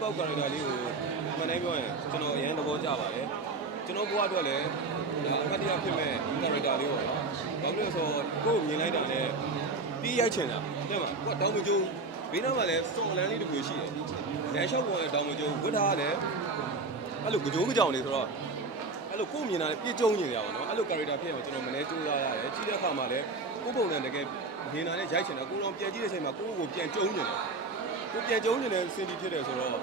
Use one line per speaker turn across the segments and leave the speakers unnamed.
ပေါက်ကာရိုက်တာလေးကိုမှန်တိုင်းပြောရင်ကျွန်တော်အရင်သဘောကျပါတယ်ကျွန်တော်ဘဝအတွက်လည်းဒါအမှတ်တရဖြစ်မဲ့ကာရိုက်တာလေးပေါ့နော်ဘာလို့လဲဆိုတော့ကိုယ်မြင်လိုက်တာနဲ့ပြီးရိုက်ချင်တာတဲ့မှာကိုကတောင်းမကျိုးဘေးနားမှာလည်းစော်လန်းလေးတစ်ခုရှိတယ်လမ်းလျှောက်ပေါ်တဲ့တောင်းမကျိုးဝတ်ထားတယ်အဲ့လိုကြောကြောင်နေဆိုတော့အဲ့လိုကိုယ်မြင်တာလည်းပြည့်ကျုံနေရပါတော့အဲ့လို character ဖြစ်အောင်ကျွန်တော်မနေစူးစမ်းရတယ်ကြီးတဲ့အခါမှာလည်းကိုယ်ပုံနဲ့တကယ်မြင်တာနဲ့ရိုက်ချင်တာကိုယ်တော့ပြန်ကြည့်တဲ့အချိန်မှာကိုယ့်ကိုယ်ပြန်ကျုံနေတယ် ကိုယ်ပြန်ကျုံနေတဲ့စင်တီဖြစ်တယ်ဆိုတော့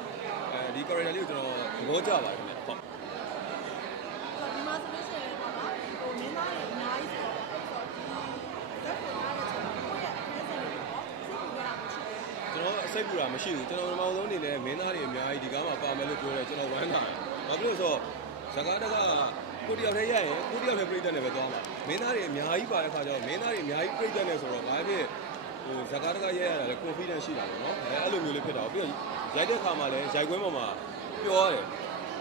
အဲဒီ character လေးကိုကျွန်တော်သဘောကျပါတယ်ခင်ဗျဟုတ်
ဒီမှာဆိုလို့ရှိရင်ပေါ့နော်ဟိုမင်းသားတွေအများကြီးဆိုတော့အဲ့တော့ဒီဇက်ကိုရတဲ့ချိန်မှာကိုယ့်ရဲ့အသေးစိတ်တွေပေါ့စိတ်ကူရတာမရှိဘူး
ကျွန်တော်ပထမဆုံးအနေနဲ့မင်းသားတွေအများကြီးဒီကားမှာပါမယ်လို့ပြောတယ်ကျွန်တော်ဝမ်းသာတယ်ဘာဖြစ်လို့ဆိုတော့ဇကားတကကိုတယောက်တည်းရရင်ကိုတယောက်တည်းပြိတ္တနဲ့ပဲသွားမှာမင်းသားတွေအများကြီးပါတဲ့ခါကျတော့မင်းသားတွေအများကြီးပြိတ္တနဲ့ဆိုတော့ဘာဖြစ် ဟိုဇကားတကရဲရတာလေ confidence ရှိတာပေါ့နော်အဲအဲ့လိုမျိုးလေးဖြစ်တော့ပြီးတော့ရိုက်တဲ့ခါမှာလည်းရိုက်ခွဲပေါ်မှာပြောရတယ်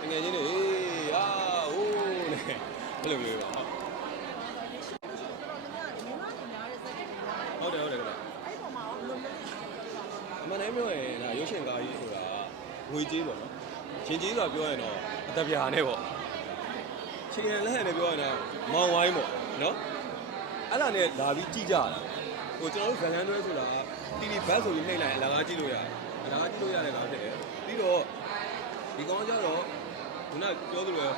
တကယ်ချင်းတွေအေးအာဟိုးနဲ့အဲ့လိုမျိုးပါဟုတ်
ဒီရှိလို့ရှိရင်တော်တော်များများမင်းသားတွေများတဲ့ဇက်တွေများတယ်
ဟုတ်တယ်ဟုတ်တယ်ခင်ဗျ
အဲ့ပေါ်မှာဘယ်လိုမျိုးလဲဆက်ပြောပြပါလဲ
အမှန်တမ်းပြောရင်ဒါရုပ်ရှင်ကားကြီးဆိုတာငွေကြေးပေါ့နော်ရှင်ကြေးဆိုတာပြောရင်တော့အတပြာနဲ့ပေါ့ချင်းရလက်ဟန်နဲ့ပြောရင်တော့မောင်ဝိုင်းပေါ့နော်အဲ့ဒါနဲ့လာပြီးကြည့်ကြတာ ဟိုကျွန်တော်တို့ဇလန်းတွဲဆိုတာ TV ဘတ်ဆိုပြီးနှိမ့်လိုက်အလကားကြည့်လို့ရတယ်အလကားကြည့်လို့ရတဲ့ကားဖြစ်တယ်ပြီးတော့ဒီကောင်ကျတော့ခုနပြောသလို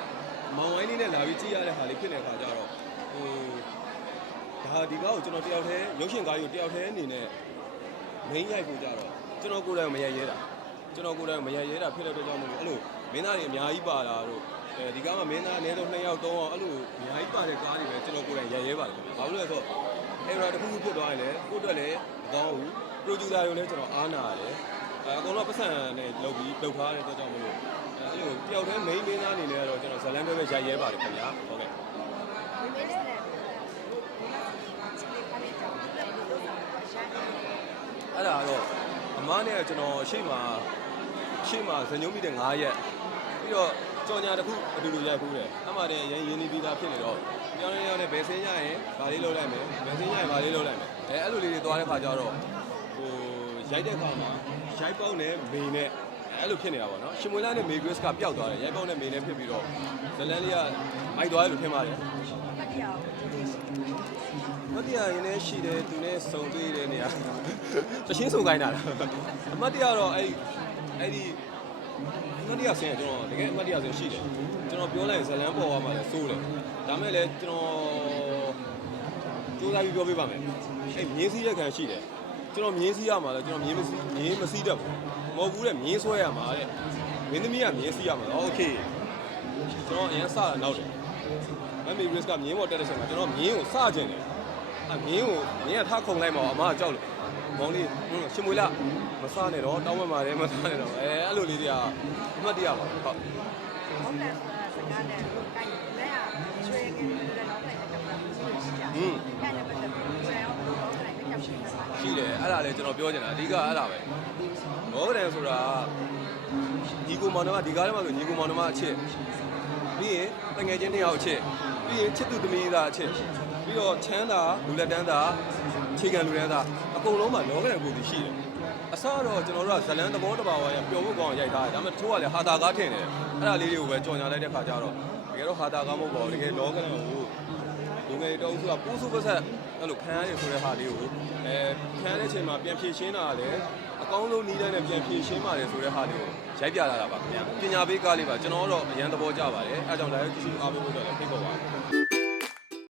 မောင်ဝိုင်းလေးနဲ့လာပြီးကြည့်ရတဲ့ဟာလေးဖြစ်နေတဲ့ခါကျတော့ဟိုဒါဒီကားကိုကျွန်တော်တယောက်တည်းရုပ်ရှင်ကားကြီးကိုတယောက်တည်းအနေနဲ့မင်းရိုက်ဖို့ကြတော့ကျွန်တော်ကိုယ်တိုင်မရိုက်ရဲတာကျွန်တော်ကိုယ်တိုင်မရိုက်ရဲတာဖြစ်တဲ့အတွက်ကြောင့်မလို့အဲ့လိုမင်းသားတွေအများကြီးပါလာတော့အဲဒီကားမှာမင်းသားအနည်းဆုံး2ယောက်3ယောက်အဲ့လိုအများကြီးပါတဲ့ကားတွေပဲကျွန်တော်ကိုယ်တိုင်ရိုက်ရဲပါတယ်ခင်ဗျာဘာလို့လဲဆိုတော့ အဲ့ဒါတစ်ခုခုဖြစ်သွားရင်လည်းကိုယ့်အတွက်လည်းမကောင်းဘူးပရိုဂျူဆာတွေလည်းကျွန်တော်အားနာရတယ်အဲအကုန်လုံးပတ်စံနဲ့လုပ်ပြီးလုပ်ထားတဲ့အတွက်ကြောင့်မလို့အဲ့လိုတယောက်တည်း main မင်းသားအနေနဲ့ကတော့ကျွန်တော်ဇလန်တွဲပဲရိုက်ရဲပါတယ်ခင်ဗျာဟုတ်ကဲ့
ဒီမေးတဲ့တဲ့ချစ်လေးခါလေးကြောင့်ဒီလိုလုပ်တာရှာနေတယ်
အဲ့ဒါကတော့အမားနဲ့ကျွန်တော်ရှေ့မှာရှေ့မှာဇညုံးမိတဲ့9ရက်ပြီးတော့ ကြော်ညာတစ်ခုအတူတူရိုက်ဖူးတယ်အမှတည်းရင်းရင်းနှီးပြီးသားဖြစ်နေတော့ကြောင်နေရောက်နေဘယ်ဆင်းရရင်ဗာလေးလုပ်လိုက်မယ်ဘယ်ဆင်းရရင်ဗာလေးလုပ်လိုက်မယ်အဲအဲ့လိုလေးတွေသွားတဲ့ခါကျတော့ဟိုရိုက်တဲ့ခါမှာရိုက်ပေါက်နဲ့မေနဲ့အဲ့လိုဖြစ်နေတာပေါ့နော်ရှင်မွေလာနဲ့မေဂရစ်ကပျောက်သွားတယ်ရိုက်ပေါက်နဲ့မေနဲ့ဖြစ်ပြီးတော့ဇလန်လေးကမိုက်သွားတယ်လို့ထင်ပါတယ်
မတရားဘူး
မတရားရင်လည်းရှိတယ်သူနဲ့စုံတွေ့တဲ့နေရာတချင်းစုံခိုင်းတာလားအမတ်တရားတော့အဲ့ဒီအဲ့ဒီအ မတ်တရားဆင်းကျွန်တော်တကယ်အမတ်တရားဆင်းရှိတယ်ကျွန်တော်ပြောလိုက်ဇလန်းပေါ်သွားမှလည်းစိုးတယ်ဒါမဲ့လည်းကျွန်တော်စူးစမ်းပြီးပြောပြပါမယ်အဲ့မြင်းစည်းရက်ခံရှိတယ်ကျွန်တော်မြင်းစည်းရမှာလဲကျွန်တော်မြင်းမစည်းမြင်းမစည်းတတ်ဘူးမဟုတ်ဘူးတဲ့မြင်းဆွဲရမှာတဲ့မင်းသမီးကမြင်းစည်းရမှာโอเคကျွန်တော်အရင်စတာနောက်တယ်မမီရစ်ကမြင်းပေါ်တက်တဲ့ချိန်မှာကျွန်တော်မြင်းကိုစကြင်တယ် အမင်းကိုမင်းကထားခုံလိုက်မှာအမကကြောက်လို့ မောင်လေးဟွန်းရှင်မွေလာမစားနဲ့တော့တောင်းပန်ပါတယ်မစားနဲ့တော့အဲအဲ့လိုလေးတွေကအမှတ်တရပါဟုတ်
ဟုတ်တယ်စကားနဲ့ကိုကိုင်လဲရွှေငယ်တွေလည်းတော့လည်းတက်တာရှိကြတယ်။အဲ့ဒါပဲကျွဲအောင်တော့လည်းတက်ရှိနေတာ။
ရှိတယ်အဲ့ဒါလည်းကျွန်တော်ပြောချင်တာအဓိကအဲ့ဒါပဲဘောဂရန်ဆိုတာညီကိုမောင်နှမဒီကားထဲမှာဆိုညီကိုမောင်နှမအချစ်ပြီးရင်တငယ်ချင်းတစ်ယောက်အချစ်ပြီးရင်ချစ်သူသမီးသားအချစ်ပြီးတော့ချမ်းသာလူလက်တန်းသာခြေခံလူတန်းသာ အကုန်လုံးမှာလောကရန်ကိုယ်ရှိတယ်အစတော့ကျွန်တော်တို့ကဇလန်းသဘောတဘာဝရပျော်ဖို့ကောင်းအောင်ရိုက်ထားတယ်ဒါပေမဲ့တချို့ကလည်းဟာတာကားထင်တယ်အဲ့ဒါလေးတွေကိုပဲကြော်ညာလိုက်တဲ့ခါကျတော့တကယ်တော့ဟာတာကားမဟုတ်ပါဘူးတကယ်လောကရန်ကိုလူငယ်တောင်းစုကပိုးစုပါဆက်အဲ့လိုခံရတယ်ဆိုတဲ့ဟာလေးကိုအဲခံရတဲ့အချိန်မှာပြန်ဖြည့်ရှင်းတာကလည်းအကောင်းဆုံးနည်းနဲ့ပြန်ဖြည့်ရှင်းပါတယ်ဆိုတဲ့ဟာလေးကိုရိုက်ပြလာတာပါခင်ဗျာပညာပေးကားလေးပါကျွန်တော်တော့အရန်သဘောကျပါတယ်အဲအကြောင်းလည်းကြည့်ရှုအားပေးဖို့တော့လည်းဖိတ်ခေါ်ပါတယ်